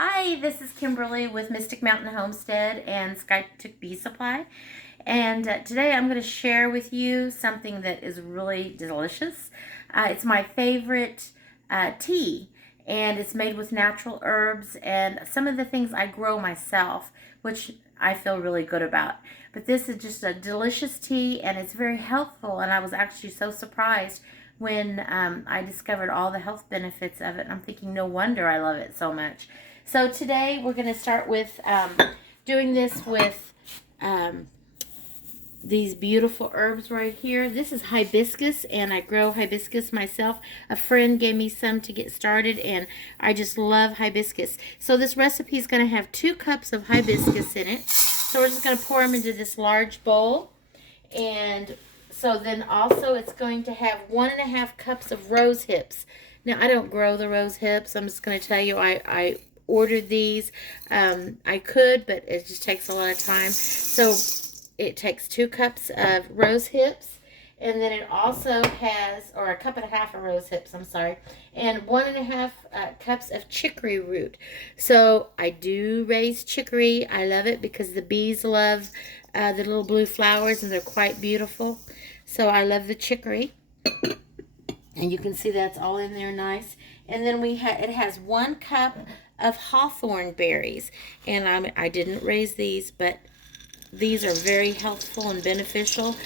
Hi, this is Kimberly with Mystic Mountain Homestead and Skiatook Bee Supply. And today I'm going to share with you something that is really delicious. It's my favorite tea, and it's made with natural herbs and some of the things I grow myself, which I feel really good about. But this is just a delicious tea, and it's very healthful, and I was actually so surprised when I discovered all the health benefits of it. And I'm thinking, no wonder I love it so much. So today we're going to start with doing this with these beautiful herbs right here. This is hibiscus, and I grow hibiscus myself. A friend gave me some to get started, and I just love hibiscus. So this recipe is going to have 2 cups of hibiscus in it. So we're just going to pour them into this large bowl. And so then also it's going to have 1.5 cups of rose hips. Now, I don't grow the rose hips. I'm just going to tell you I ordered these. I could, but it just takes a lot of time. So it takes 2 cups of rose hips, and then it also has, or 1.5 cups of rose hips, I'm sorry, and 1.5 cups of chicory root. So I do raise chicory. I love it because the bees love the little blue flowers, and they're quite beautiful. So I love the chicory. And you can see that's all in there nice. And then it has 1 cup of hawthorn berries. And I didn't raise these, but these are very healthful and beneficial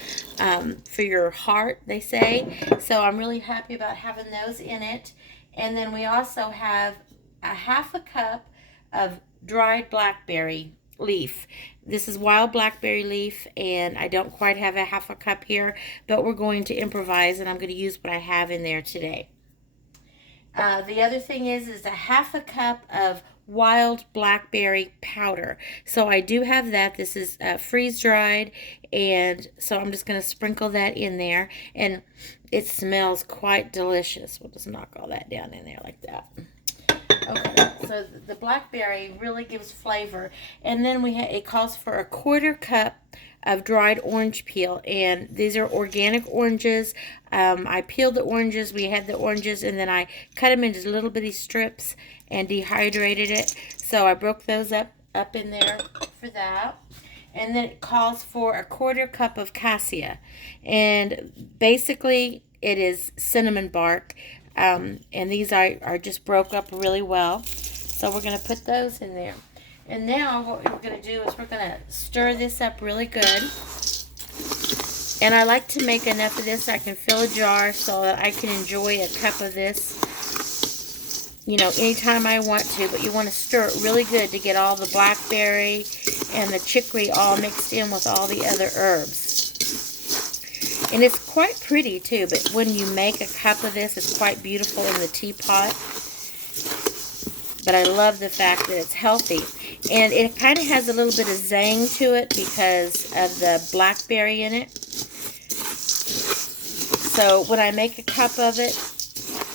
for your heart, they say. So I'm really happy about having those in it. And then we also have 1/2 cup of dried blackberry leaf. This is wild blackberry leaf, and I don't quite have 1/2 cup here, but we're going to improvise, and I'm going to use what I have in there today. The other thing is 1/2 cup of wild blackberry powder. So I do have that. This is freeze dried, and so I'm just going to sprinkle that in there, and it smells quite delicious. We'll just knock all that down in there like that. Okay, so the blackberry really gives flavor. And then it calls for 1/4 cup of dried orange peel, and these are organic oranges. I peeled the oranges. We had the oranges, and then I cut them into little bitty strips and dehydrated it. So I broke those up in there for that. And then it calls for 1/4 cup of cassia, and basically it is cinnamon bark. And these are just broke up really well. So we're going to put those in there. And now what we're going to do is we're going to stir this up really good. And I like to make enough of this so I can fill a jar so that I can enjoy a cup of this, anytime I want to. But you want to stir it really good to get all the blackberry and the chicory all mixed in with all the other herbs. And it's quite pretty too, but when you make a cup of this, it's quite beautiful in the teapot. But I love the fact that it's healthy. And it kind of has a little bit of zang to it because of the blackberry in it. So when I make a cup of it,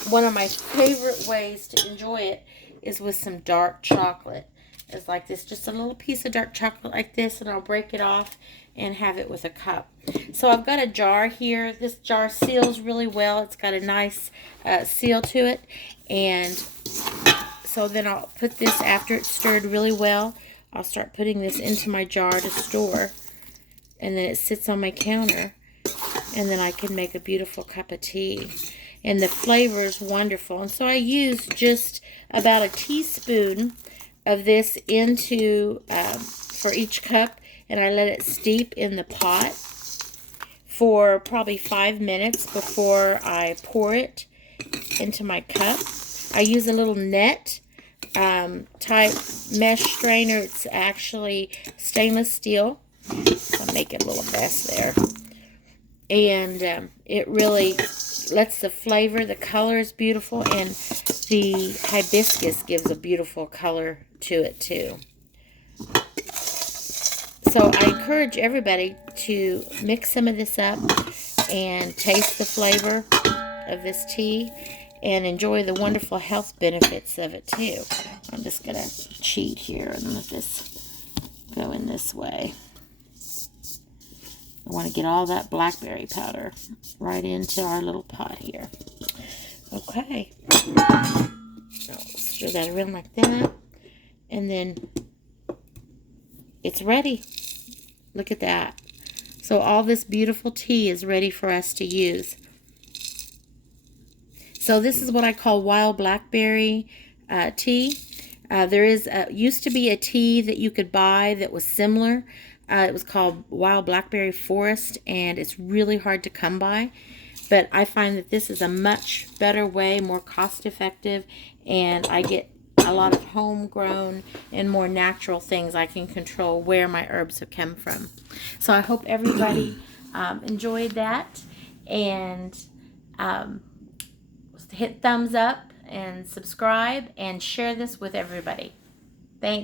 one of my favorite ways to enjoy it is with some dark chocolate. It's like this, just a little piece of dark chocolate like this, and I'll break it off and have it with a cup. So I've got a jar here. This jar seals really well. It's got a nice seal to it. And so then I'll put this, after it's stirred really well, I'll start putting this into my jar to store. And then it sits on my counter. And then I can make a beautiful cup of tea. And the flavor is wonderful. And so I use just about a teaspoon of this into for each cup, and I let it steep in the pot for probably 5 minutes before I pour it into my cup. I use a little net type mesh strainer. It's actually stainless steel. I'll make a little mess there. And it really lets the flavor, the color is beautiful, and the hibiscus gives a beautiful color to it too. So I encourage everybody to mix some of this up and taste the flavor of this tea and enjoy the wonderful health benefits of it too. I'm just going to cheat here and let this go in this way. I want to get all that blackberry powder right into our little pot here. Okay. I'll stir that around like that. And then it's ready. Look at that. So all this beautiful tea is ready for us to use. So this is what I call wild blackberry tea. There used to be a tea that you could buy that was similar. It was called Wild Blackberry Forest, and it's really hard to come by. But I find that this is a much better way, more cost-effective, and I get a lot of homegrown and more natural things. I can control where my herbs have come from. So I hope everybody enjoyed that, and hit thumbs up and subscribe and share this with everybody.